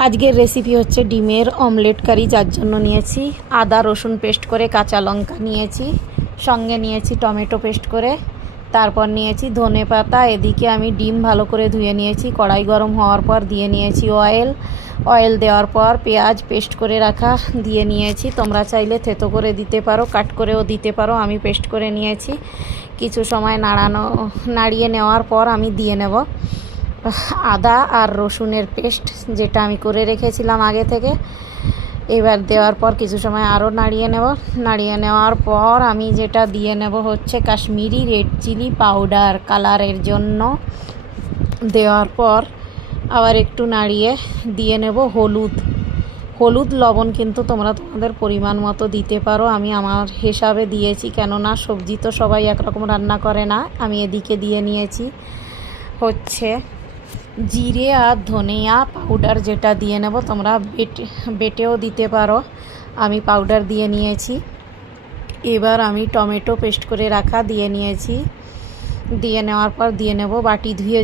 আজকের রেসিপি হচ্ছে ডিমের অমলেট কারি, যার জন্য নিয়েছি আদা রসুন পেস্ট করে, কাঁচা লঙ্কা নিয়েছি, সঙ্গে নিয়েছি টমেটো পেস্ট করে, তারপর নিয়েছি ধনেপাতা। এদিকে আমি ডিম ভালো করে ধুয়ে নিয়েছি। কড়াই গরম হওয়ার পর দিয়ে নিয়েছি অয়েল দেওয়ার পর পেঁয়াজ পেস্ট করে রাখা দিয়ে নিয়েছি। তোমরা চাইলে থেতো করে দিতে পারো, কাট করেও দিতে পারো, আমি পেস্ট করে নিয়েছি। কিছু সময় নাড়িয়ে নেওয়ার পর আমি দিয়ে নেব আদা আর রসুনের পেস্ট, যেটা আমি করে রেখেছিলাম আগে থেকে। এবার দেওয়ার পর কিছু সময় আরও নাড়িয়ে নেওয়ার পর আমি যেটা দিয়ে নেব হচ্ছে কাশ্মীরি রেড চিলি পাউডার, কালারের জন্য। দেওয়ার পর আবার একটু নাড়িয়ে দিয়ে নেব হলুদ লবণ কিন্তু তোমরা তোমাদের পরিমাণ মতো দিতে পারো। আমি আমার হিসাবে দিয়েছি, কেননা সবজি তো সবাই একরকম রান্না করে না। আমি এদিকে দিয়ে নিয়েছি হচ্ছে জিরে আর ধনিয়া পাউডার, যেটা দিয়ে নেব। তোমরা বেটেও দিতে পারো, আমি পাউডার দিয়ে নিয়েছি। এবার আমি টমেটো পেস্ট করে রাখা দিয়ে নিয়েছি। দিয়ে নেওয়ার পর দিয়ে নেব বাটি ধুয়ে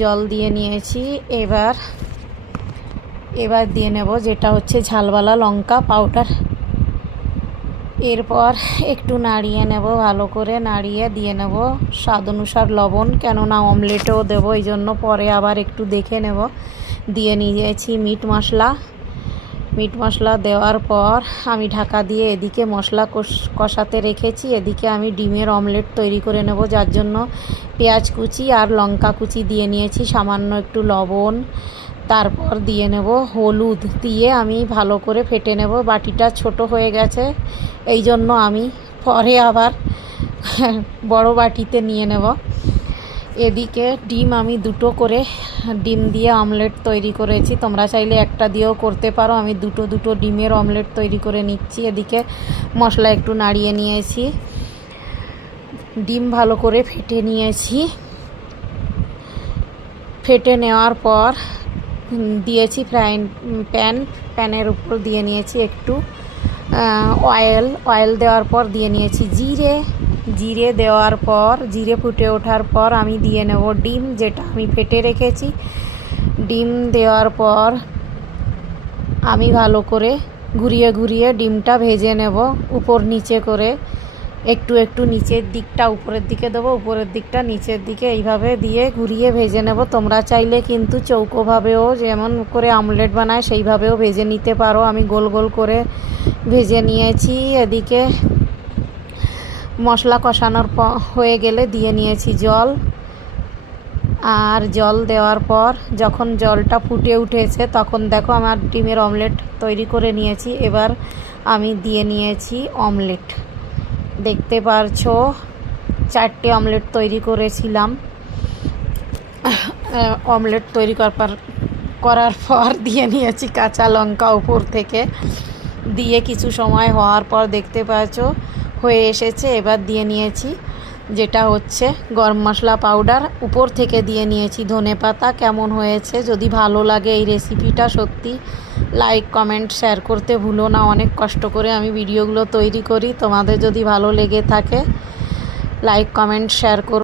জল দিয়ে নিয়েছি। এবার দিয়ে নেব যেটা হচ্ছে ঝালওয়ালা লঙ্কা পাউডার। এরপর একটু নাড়িয়ে নেব, ভালো করে নাড়িয়ে দিয়ে নেব স্বাদ অনুসার লবণ, কেননা অমলেটেও দেবো, এই জন্য পরে আবার একটু দেখে নেব। দিয়ে নিয়েছি মিট মশলা দেওয়ার পর আমি ঢাকা দিয়ে এদিকে মশলা কষাতে রেখেছি। এদিকে আমি ডিমের অমলেট তৈরি করে নেব, যার জন্য পেঁয়াজ কুচি আর লঙ্কা কুচি দিয়ে নিয়েছি, সামান্য একটু লবণ, তারপর দিয়ে নেব হলুদ, দিয়ে আমি ভালো করে ফেটে নেব। বাটিটা ছোট হয়ে গেছে, এই জন্য আমি পরে আবার বড় বাটিতে নিয়ে নেব। এদিকে ডিম আমি দুটো করে ডিম দিয়ে অমলেট তৈরি করেছি, তোমরা চাইলে একটা দিয়েও করতে পারো। আমি দুটো ডিমের অমলেট তৈরি করে নিচ্ছি। এদিকে মশলা একটু নাড়িয়ে নিয়েছি, ডিম ভালো করে ফেটে নিয়েছি। ফেটে নেওয়ার পর দিয়েছি প্যানের উপর দিয়ে নিয়েছি একটু অয়েল দেওয়ার পর দিয়ে নিয়েছি জিরে দেওয়ার পর জিরে ফুটে ওঠার পর আমি দিয়ে নেব ডিম, যেটা আমি ফেটে রেখেছি। ডিম দেওয়ার পর আমি ভালো করে ঘুরিয়ে ডিমটা ভেজে নেব, উপর নিচে করে। একটু নিচের দিকটা উপরের দিকে দেবো, উপরের দিকটা নিচের দিকে, এইভাবে দিয়ে ঘুরিয়ে ভেজে নেব। তোমরা চাইলে কিন্তু চৌকোভাবেও, যেমন করে আমলেট বানায় সেইভাবেও ভেজে নিতে পারো। আমি গোল গোল করে ভেজে নিয়েছি। এদিকে মশলা কষানোর হয়ে গেলে দিয়ে নিয়েছি জল দেওয়ার পর যখন জলটা ফুটে উঠেছে, তখন দেখো আমার ডিমের অমলেট তৈরি করে নিয়েছি। এবার আমি দিয়ে নিয়েছি অমলেট, দেখতে পারছো 4টে অমলেট তৈরি করেছিলাম। অমলেট তৈরি করার পর দিয়ে নিয়েছি কাঁচা লঙ্কা উপর থেকে, দিয়ে কিছু সময় হওয়ার পর দেখতে পাচ্ছো হয়ে এসেছে। এবার দিয়ে নিয়েছি যেটা হচ্ছে গরম মশলা পাউডার, উপর থেকে দিয়ে নিয়েছি ধনেপাতা। কেমন হয়েছে? যদি ভালো লাগে এই রেসিপিটা, সত্যি লাইক কমেন্ট শেয়ার করতে ভুলো না। অনেক কষ্ট করে আমি ভিডিওগুলো তৈরি করি, তোমাদের যদি ভালো লেগে থাকে লাইক কমেন্ট শেয়ার করো।